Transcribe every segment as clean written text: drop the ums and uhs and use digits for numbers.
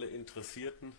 alle Interessierten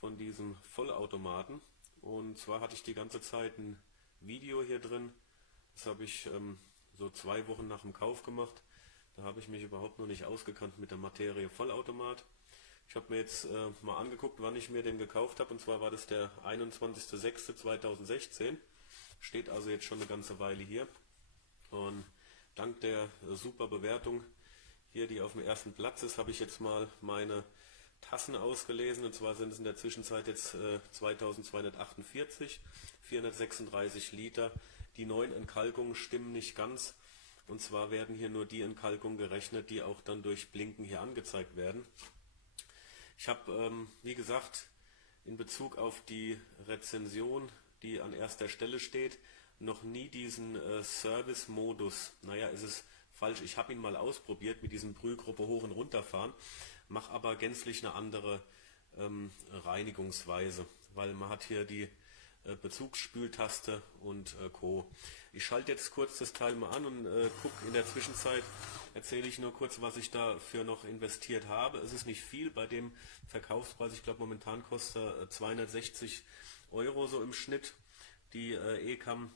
von diesem Vollautomaten. Und zwar hatte ich die ganze Zeit ein Video hier drin. Das habe ich so 2 Wochen nach dem Kauf gemacht. Da habe ich mich überhaupt noch nicht ausgekannt mit der Materie Vollautomat. Ich habe mir jetzt mal angeguckt, wann ich mir den gekauft habe. Und zwar war das der 21.06.2016. Steht also jetzt schon eine ganze Weile hier. Und dank der super Bewertung hier, die auf dem ersten Platz ist, habe ich jetzt mal meine Tassen ausgelesen. Und zwar sind es in der Zwischenzeit jetzt 2248, 436 Liter. Die neuen Entkalkungen stimmen nicht ganz. Und zwar werden hier nur die Entkalkungen gerechnet, die auch dann durch Blinken hier angezeigt werden. Ich habe, wie gesagt, in Bezug auf die Rezension, die an erster Stelle steht, noch nie diesen Service-Modus, naja, ist es falsch, ich habe ihn mal ausprobiert mit diesem Brühgruppe hoch und runterfahren, mache aber gänzlich eine andere Reinigungsweise, weil man hat hier die Bezugsspültaste und Co. Ich schalte jetzt kurz das Teil mal an und gucke. In der Zwischenzeit erzähle ich nur kurz, was ich dafür noch investiert habe. Es ist nicht viel bei dem Verkaufspreis. Ich glaube, momentan kostet er 260 € so im Schnitt. Die ECAM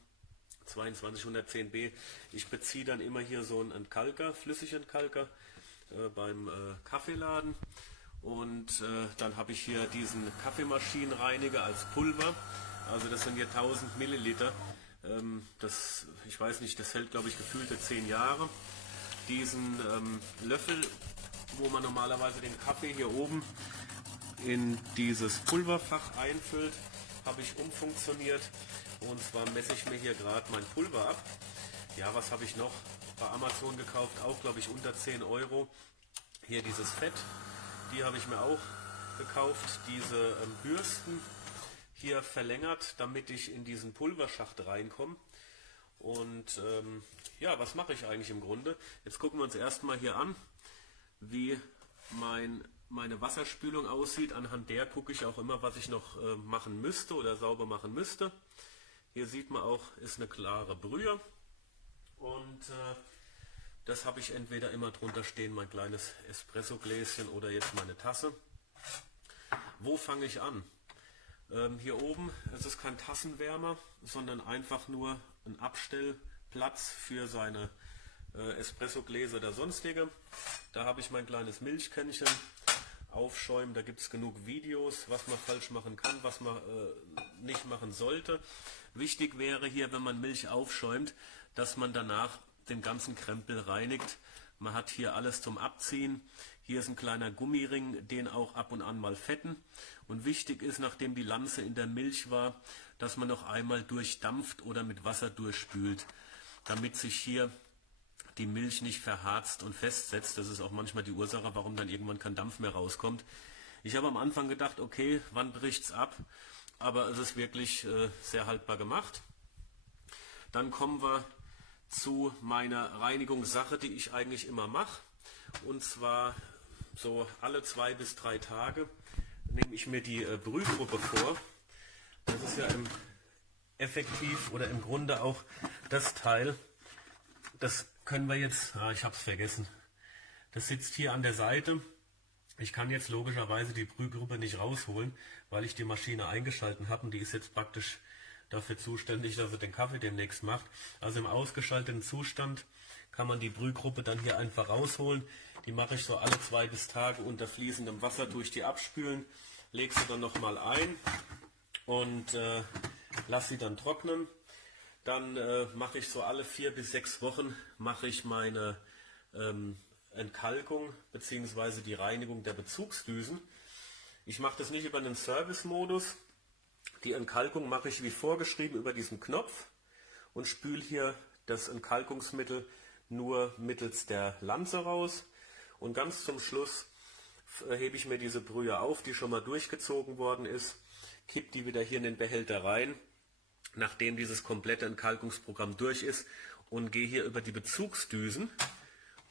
2210B. Ich beziehe dann immer hier so einen Entkalker, Flüssigentkalker beim Kaffeeladen. Und dann habe ich hier diesen Kaffeemaschinenreiniger als Pulver. Also das sind hier 1000 Milliliter. Ich weiß nicht, das hält glaube ich gefühlte 10 Jahre. Diesen Löffel, wo man normalerweise den Kaffee hier oben in dieses Pulverfach einfüllt, habe ich umfunktioniert. Und zwar messe ich mir hier gerade mein Pulver ab. Ja, was habe ich noch bei Amazon gekauft? Auch glaube ich unter 10 €. Hier dieses Fett, die habe ich mir auch gekauft. Diese Bürsten hier verlängert, damit ich in diesen Pulverschacht reinkomme. Und ja, was mache ich eigentlich im Grunde? Jetzt gucken wir uns erstmal hier an, wie meine Wasserspülung aussieht. Anhand der gucke ich auch immer, was ich noch machen müsste oder sauber machen müsste. Hier sieht man auch, ist eine klare Brühe. Und das habe ich entweder immer drunter stehen, mein kleines Espresso-Gläschen oder jetzt meine Tasse. Wo fange ich an? Hier oben, es ist kein Tassenwärmer, sondern einfach nur ein Abstellplatz für seine Espresso-Gläser oder sonstige. Da habe ich mein kleines Milchkännchen aufschäumen. Da gibt es genug Videos, was man falsch machen kann, was man nicht machen sollte. Wichtig wäre hier, wenn man Milch aufschäumt, dass man danach den ganzen Krempel reinigt. Man hat hier alles zum Abziehen. Hier ist ein kleiner Gummiring, den auch ab und an mal fetten. Und wichtig ist, nachdem die Lanze in der Milch war, dass man noch einmal durchdampft oder mit Wasser durchspült, damit sich hier die Milch nicht verharzt und festsetzt. Das ist auch manchmal die Ursache, warum dann irgendwann kein Dampf mehr rauskommt. Ich habe am Anfang gedacht, okay, wann bricht's ab? Aber es ist wirklich sehr haltbar gemacht. Dann kommen wir zu meiner Reinigungssache, die ich eigentlich immer mache. Und zwar so alle 2 bis 3 Tage nehme ich mir die Brühgruppe vor. Das ist ja effektiv oder im Grunde auch das Teil. Das können wir jetzt, ich habe es vergessen. Das sitzt hier an der Seite. Ich kann jetzt logischerweise die Brühgruppe nicht rausholen, weil ich die Maschine eingeschalten habe und die ist jetzt praktisch dafür zuständig, dass er den Kaffee demnächst macht. Also im ausgeschalteten Zustand kann man die Brühgruppe dann hier einfach rausholen. Die mache ich so alle 2 bis Tage unter fließendem Wasser durch die abspülen. Lege sie dann nochmal ein und lasse sie dann trocknen. Dann mache ich so alle 4 bis 6 Wochen mache ich meine Entkalkung bzw. die Reinigung der Bezugsdüsen. Ich mache das nicht über einen Service-Modus. Die Entkalkung mache ich wie vorgeschrieben über diesen Knopf und spüle hier das Entkalkungsmittel nur mittels der Lanze raus. Und ganz zum Schluss hebe ich mir diese Brühe auf, die schon mal durchgezogen worden ist, kippe die wieder hier in den Behälter rein, nachdem dieses komplette Entkalkungsprogramm durch ist, und gehe hier über die Bezugsdüsen.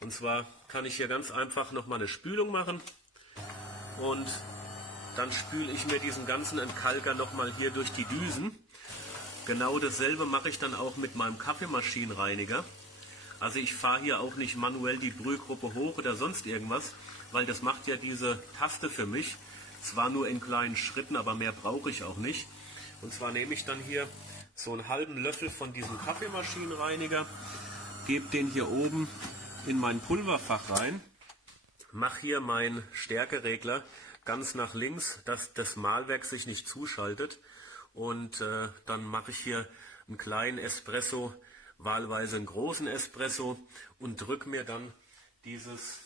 Und zwar kann ich hier ganz einfach nochmal eine Spülung machen und dann spüle ich mir diesen ganzen Entkalker nochmal hier durch die Düsen. Genau dasselbe mache ich dann auch mit meinem Kaffeemaschinenreiniger. Also ich fahre hier auch nicht manuell die Brühgruppe hoch oder sonst irgendwas, weil das macht ja diese Taste für mich. Zwar nur in kleinen Schritten, aber mehr brauche ich auch nicht. Und zwar nehme ich dann hier so einen halben Löffel von diesem Kaffeemaschinenreiniger, gebe den hier oben in mein Pulverfach rein, mache hier meinen Stärkeregler ganz nach links, dass das Mahlwerk sich nicht zuschaltet. Und dann mache ich hier einen kleinen Espresso, wahlweise einen großen Espresso und drücke mir dann dieses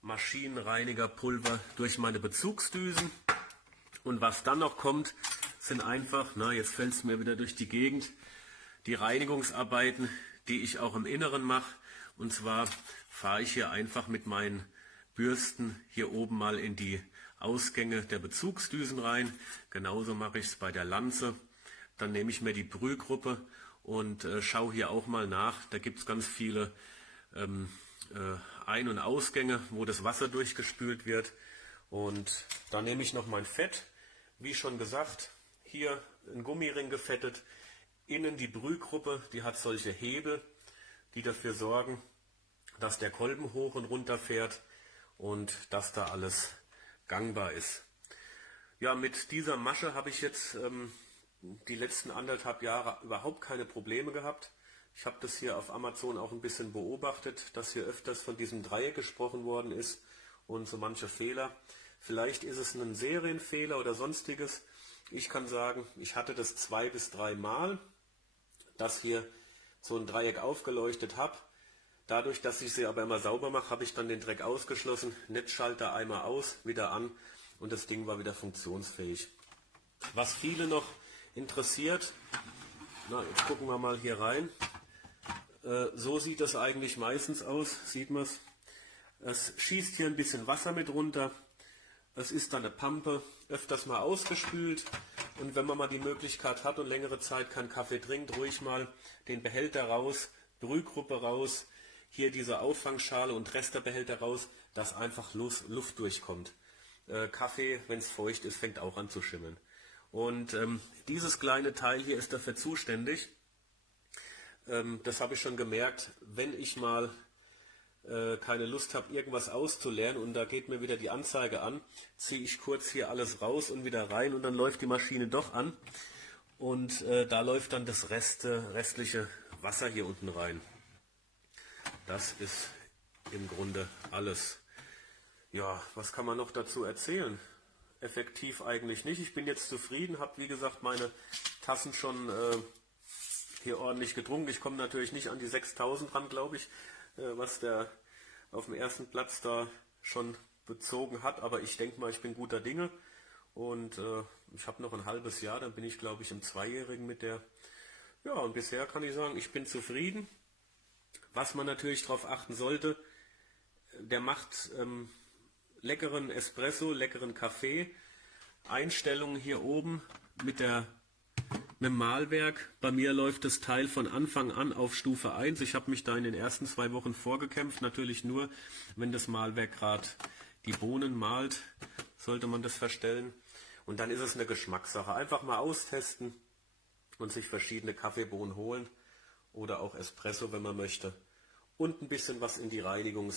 Maschinenreinigerpulver durch meine Bezugsdüsen. Und was dann noch kommt, sind einfach, na jetzt fällt es mir wieder durch die Gegend, die Reinigungsarbeiten, die ich auch im Inneren mache. Und zwar fahre ich hier einfach mit meinen Bürsten hier oben mal in die Ausgänge der Bezugsdüsen rein. Genauso mache ich es bei der Lanze. Dann nehme ich mir die Brühgruppe und schaue hier auch mal nach. Da gibt es ganz viele Ein- und Ausgänge, wo das Wasser durchgespült wird. Und dann nehme ich noch mein Fett, wie schon gesagt, hier ein Gummiring gefettet, innen die Brühgruppe, die hat solche Hebel, die dafür sorgen, dass der Kolben hoch und runter fährt und dass da alles gangbar ist. Ja, mit dieser Masche habe ich jetzt die letzten 1,5 Jahre überhaupt keine Probleme gehabt. Ich habe das hier auf Amazon auch ein bisschen beobachtet, dass hier öfters von diesem Dreieck gesprochen worden ist und so manche Fehler. Vielleicht ist es ein Serienfehler oder sonstiges. Ich kann sagen, ich hatte das 2 bis 3 Mal, dass hier so ein Dreieck aufgeleuchtet habe. Dadurch, dass ich sie aber immer sauber mache, habe ich dann den Dreck ausgeschlossen. Netzschalter einmal aus, wieder an und das Ding war wieder funktionsfähig. Was viele noch interessiert, na, jetzt gucken wir mal hier rein. So sieht das eigentlich meistens aus, sieht man es. Es schießt hier ein bisschen Wasser mit runter. Es ist dann eine Pampe, öfters mal ausgespült. Und wenn man mal die Möglichkeit hat und längere Zeit keinen Kaffee trinkt, ruhig mal den Behälter raus, Brühgruppe raus, hier diese Auffangschale und Resterbehälter raus, dass einfach Luft durchkommt. Kaffee, wenn es feucht ist, fängt auch an zu schimmeln. Und dieses kleine Teil hier ist dafür zuständig. Das habe ich schon gemerkt, wenn ich mal keine Lust habe, irgendwas auszuleeren und da geht mir wieder die Anzeige an, ziehe ich kurz hier alles raus und wieder rein und dann läuft die Maschine doch an und da läuft dann das restliche Wasser hier unten rein. Das ist im Grunde alles. Ja, was kann man noch dazu erzählen? Effektiv eigentlich nicht. Ich bin jetzt zufrieden, habe wie gesagt meine Tassen schon hier ordentlich getrunken. Ich komme natürlich nicht an die 6000 ran, glaube ich, was der auf dem ersten Platz da schon bezogen hat. Aber ich denke mal, ich bin guter Dinge. Und ich habe noch ein halbes Jahr, dann bin ich glaube ich im Zweijährigen mit der. Ja, und bisher kann ich sagen, ich bin zufrieden. Was man natürlich darauf achten sollte, der macht leckeren Espresso, leckeren Kaffee. Einstellungen hier oben mit dem Mahlwerk. Bei mir läuft das Teil von Anfang an auf Stufe 1. Ich habe mich da in den ersten 2 Wochen vorgekämpft. Natürlich nur, wenn das Mahlwerk gerade die Bohnen mahlt, sollte man das verstellen. Und dann ist es eine Geschmackssache. Einfach mal austesten und sich verschiedene Kaffeebohnen holen oder auch Espresso, wenn man möchte. Und ein bisschen was in die Reinigung.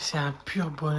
C'est un pur bonheur.